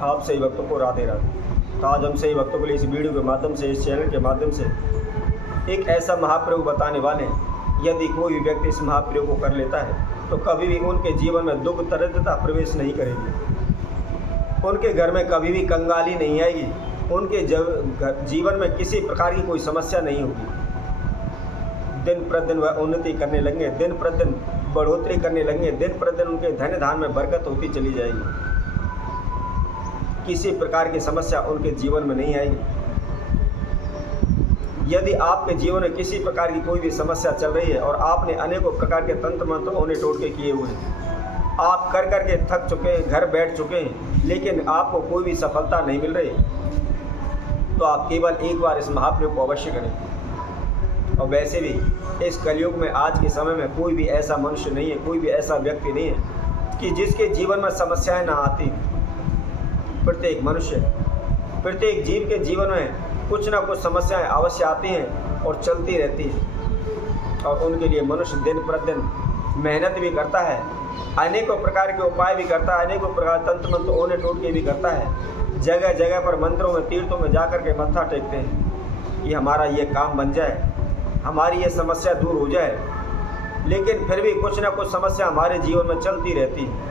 आप सही भक्तों को राधे राधे। तो आज हम सही भक्तों के लिए इस वीडियो के माध्यम से, इस चैनल के माध्यम से एक ऐसा महाप्रयोग बताने वाले हैं, यदि कोई भी व्यक्ति इस महाप्रयोग को कर लेता है तो कभी भी उनके जीवन में दुख दरिद्रता प्रवेश नहीं करेगी, उनके घर में कभी भी कंगाली नहीं आएगी, उनके जीवन में किसी प्रकार की कोई समस्या नहीं होगी। दिन प्रतिदिन वह उन्नति करने लगेंगे, दिन प्रतिदिन बढ़ोतरी करने लगेंगे, दिन प्रतिदिन उनके धन धान में बरकत होती चली जाएगी, किसी प्रकार की समस्या उनके जीवन में नहीं आएगी। यदि आपके जीवन में किसी प्रकार की कोई भी समस्या चल रही है और आपने अनेकों प्रकार के तंत्र मंत्र ओने टोटके किए हुए हैं, आप कर कर के थक चुके हैं, घर बैठ चुके हैं, लेकिन आपको कोई भी सफलता नहीं मिल रही, तो आप केवल एक बार इस महाप्रयोग को अवश्य करें। और वैसे भी इस कलयुग में, आज के समय में कोई भी ऐसा मनुष्य नहीं है, कोई भी ऐसा व्यक्ति नहीं है कि जिसके जीवन में समस्याएं ना आती। प्रत्येक मनुष्य, प्रत्येक जीव के जीवन में कुछ ना कुछ समस्याएं अवश्य आती हैं और चलती रहती हैं, और उनके लिए मनुष्य दिन प्रतिदिन मेहनत भी करता है, अनेकों प्रकार के उपाय भी करता है, अनेकों प्रकार तंत्र मंत्र ओने टोटके भी करता है, जगह जगह पर मंदिरों में, तीर्थों में जाकर के मत्था टेकते हैं कि हमारा ये काम बन जाए, हमारी ये समस्या दूर हो जाए, लेकिन फिर भी कुछ ना कुछ समस्या हमारे जीवन में चलती रहती है।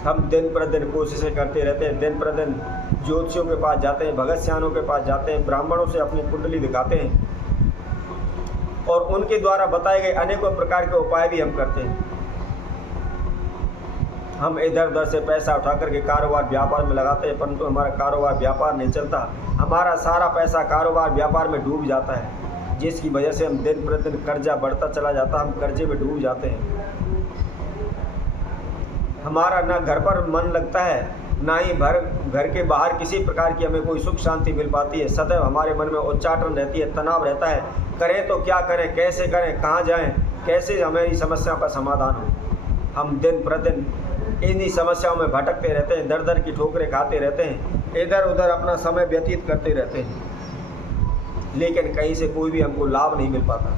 हम दिन प्रतिदिन कोशिशें करते रहते हैं, दिन प्रतिदिन ज्योतिषियों के पास जाते हैं, भगत सियानों के पास जाते हैं, ब्राह्मणों से अपनी कुंडली दिखाते हैं, और उनके द्वारा बताए गए अनेकों प्रकार के उपाय भी हम करते हैं। हम इधर उधर से पैसा उठा करके कारोबार व्यापार में लगाते हैं, परंतु हमारा कारोबार व्यापार नहीं चलता, हमारा सारा पैसा कारोबार व्यापार में डूब जाता है, जिसकी वजह से हम दिन प्रतिदिन कर्जा बढ़ता चला जाता है, हम कर्जे में डूब जाते हैं। हमारा ना घर पर मन लगता है, ना ही घर के बाहर किसी प्रकार की हमें कोई सुख शांति मिल पाती है। सदैव हमारे मन में उच्चाटन रहती है, तनाव रहता है, करें तो क्या करें, कैसे करें, कहाँ जाएं, कैसे हमारी समस्याओं का समाधान हो। हम दिन प्रतिदिन इन्हीं समस्याओं में भटकते रहते हैं, दर दर की ठोकरें खाते रहते हैं, इधर उधर अपना समय व्यतीत करते रहते हैं, लेकिन कहीं से कोई भी हमको लाभ नहीं मिल पाता।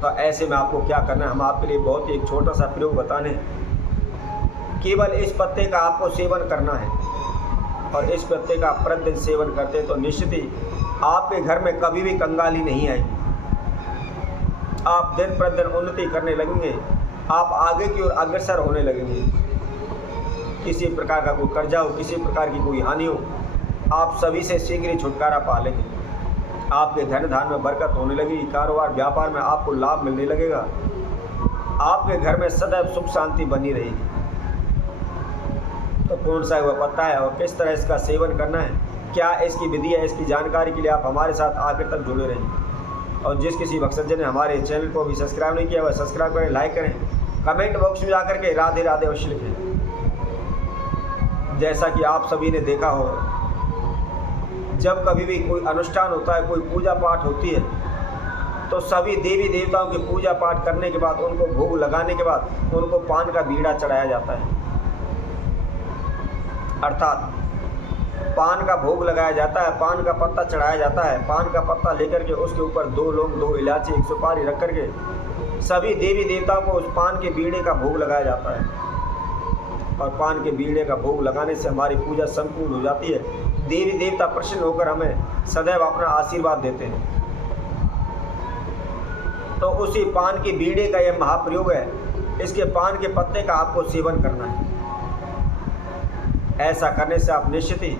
तो ऐसे में आपको क्या करना है, हम आपके लिए बहुत ही एक छोटा सा प्रयोग बताने, केवल इस पत्ते का आपको सेवन करना है, और इस पत्ते का प्रतिदिन सेवन करते हैं तो निश्चित ही आपके घर में कभी भी कंगाली नहीं आएगी। आप दिन प्रतिदिन उन्नति करने लगेंगे, आप आगे की ओर अग्रसर होने लगेंगे। किसी प्रकार का कोई कर्जा हो, किसी प्रकार की कोई हानि हो, आप सभी से शीघ्र ही छुटकारा पा लेंगे। आपके धन धान में बरकत होने लगेगी, कारोबार व्यापार में आपको लाभ मिलने लगेगा, आपके घर में सदैव सुख शांति बनी रहेगी। तो कौन सा वह पत्ता है और किस तरह इसका सेवन करना है, क्या इसकी विधि है, इसकी जानकारी के लिए आप हमारे साथ आखिर तक जुड़े रहिए। और जिस किसी भक्तजन ने हमारे चैनल को भी सब्सक्राइब नहीं किया, वह सब्सक्राइब करें, लाइक करें, कमेंट बॉक्स में जाकर के राधे राधे अवश्य लिखें। जैसा कि आप सभी ने देखा हो, जब कभी भी कोई अनुष्ठान होता है, कोई पूजा पाठ होती है, तो सभी देवी देवताओं की पूजा पाठ करने के बाद, उनको भोग लगाने के बाद उनको पान का बीड़ा चढ़ाया जाता है, अर्थात पान का भोग लगाया जाता है, पान का पत्ता चढ़ाया जाता है। पान का पत्ता लेकर के उसके ऊपर 2 लौंग, 2 इलायची, 1 सुपारी रख करके सभी देवी देवताओं को उस पान के बीड़े का भोग लगाया जाता है, और पान के बीड़े का भोग लगाने से हमारी पूजा संपूर्ण हो जाती है। देवी देवता प्रसन्न होकर हमें सदैव अपना आशीर्वाद देते हैं। तो उसी पान के बीड़े का यह महाप्रयोग है, इसके पान के पत्ते का आपको सेवन करना है। ऐसा करने से आप निश्चित ही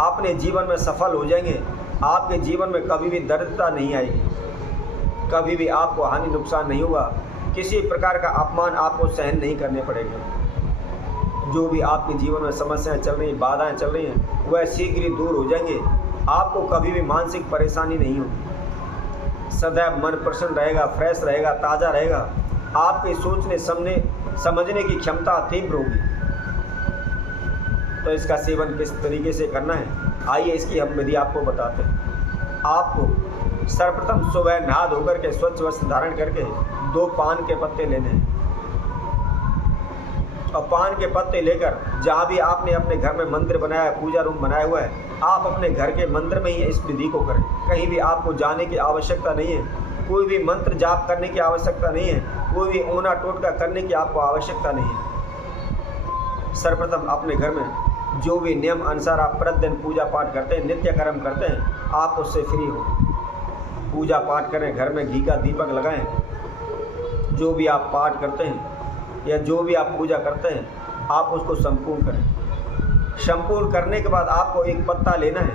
अपने जीवन में सफल हो जाएंगे। आपके जीवन में कभी भी दरिद्रता नहीं आएगी, कभी भी आपको हानि नुकसान नहीं होगा, किसी प्रकार का अपमान आपको सहन नहीं करने पड़ेगा। जो भी आपके जीवन में समस्याएं चल रही, बाधाएं चल रही हैं, वह शीघ्र ही दूर हो जाएंगे। आपको कभी भी मानसिक परेशानी नहीं होगी, सदैव मन प्रसन्न रहेगा, फ्रेश रहेगा, ताज़ा रहेगा। आपके सोचने समझने की क्षमता तीव्र होगी। तो इसका सेवन किस तरीके से करना है, आइए इसकी हम विधि आपको बताते हैं। आपको सर्वप्रथम सुबह नहा धोकर के स्वच्छ वस्त्र धारण करके 2 पान के पत्ते लेने हैं, और पान के पत्ते लेकर जहाँ भी आपने अपने घर में मंदिर बनाया है, पूजा रूम बनाया हुआ है, आप अपने घर के मंदिर में ही इस विधि को करें। कहीं भी आपको जाने की आवश्यकता नहीं है, कोई भी मंत्र जाप करने की आवश्यकता नहीं है, कोई भी ओना टोटका करने की आपको आवश्यकता नहीं है। सर्वप्रथम अपने घर में जो भी नियम अनुसार आप प्रतिदिन पूजा पाठ करते हैं, नित्य कर्म करते हैं, आप उससे फ्री हो। पूजा पाठ करें, घर में घी का दीपक लगाएं। जो भी आप पाठ करते हैं या जो भी आप पूजा करते हैं, आप उसको संपूर्ण करें। संपूर्ण करने के बाद आपको एक पत्ता लेना है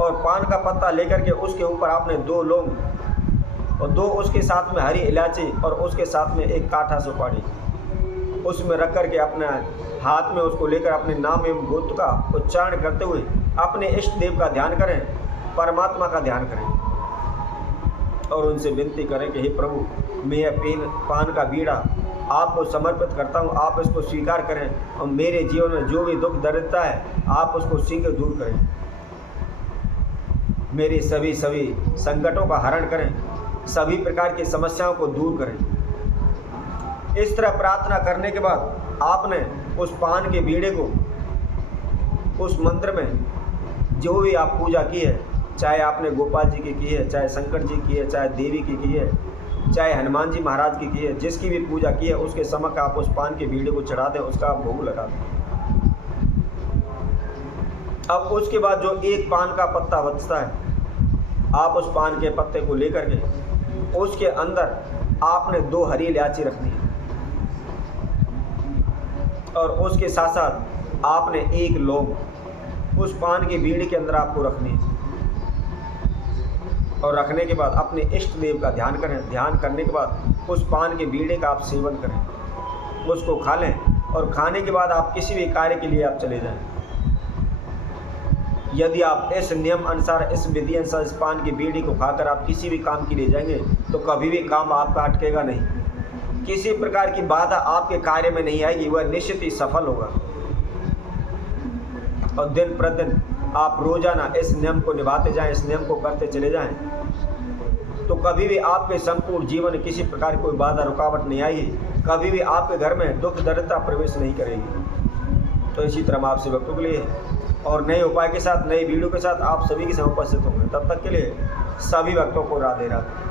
और पान का पत्ता लेकर के उसके ऊपर आपने 2 लौंग और 2 उसके साथ में हरी इलायची और उसके साथ में एक काठा सुपारी उसमें रख कर के अपने हाथ में उसको लेकर अपने नाम एवं गोत्र का उच्चारण करते हुए अपने इष्ट देव का ध्यान करें, परमात्मा का ध्यान करें और उनसे विनती करें कि हे प्रभु, मैं यह पान का बीड़ा आपको समर्पित करता हूँ, आप इसको स्वीकार करें और मेरे जीवन में जो भी दुख दरिद्रता है आप उसको शीघ्र दूर करें। मेरे सभी संकटों का हरण करें, सभी प्रकार की समस्याओं को दूर करें। इस तरह प्रार्थना करने के बाद आपने उस पान के बीड़े को उस मंत्र में जो भी आप पूजा की है, चाहे आपने गोपाल जी की है, चाहे शंकर जी की है, चाहे देवी की है, चाहे हनुमान जी महाराज की है, जिसकी भी पूजा की है उसके समक्ष आप उस पान के बीड़े को चढ़ा दें, उसका आप भोग लगा दें। अब उसके बाद जो एक पान का पत्ता बचता है, आप उस पान के पत्ते को लेकर के उसके अंदर आपने 2 हरी इलायची रखनी है और उसके साथ साथ आपने 1 लौंग उस पान के बीड़े के अंदर आपको रखनी है और रखने के बाद अपने इष्ट देव का ध्यान करें। ध्यान करने के बाद उस पान के बीड़े का आप सेवन करें, उसको खा लें और खाने के बाद आप किसी भी कार्य के लिए आप चले जाएं। यदि आप इस नियम अनुसार, इस विधि अनुसार इस पान की बीड़ी को खाकर आप किसी भी काम के लिए जाएंगे तो कभी भी काम आपका अटकेगा नहीं, किसी प्रकार की बाधा आपके कार्य में नहीं आएगी, वह निश्चित ही सफल होगा। और दिन प्रतिदिन आप रोजाना इस नियम को निभाते जाएं, इस नियम को करते चले जाएं, तो कभी भी आपके संपूर्ण जीवन में किसी प्रकार की कोई बाधा रुकावट नहीं आएगी, कभी भी आपके घर में दुख दरिद्रता प्रवेश नहीं करेगी। तो इसी तरह हम आपसे भक्तों के लिए और नए उपाय के साथ, नए वीडियो के साथ आप सभी के साथ उपस्थित होंगे। तब तक के लिए सभी भक्तों को राधे राधे।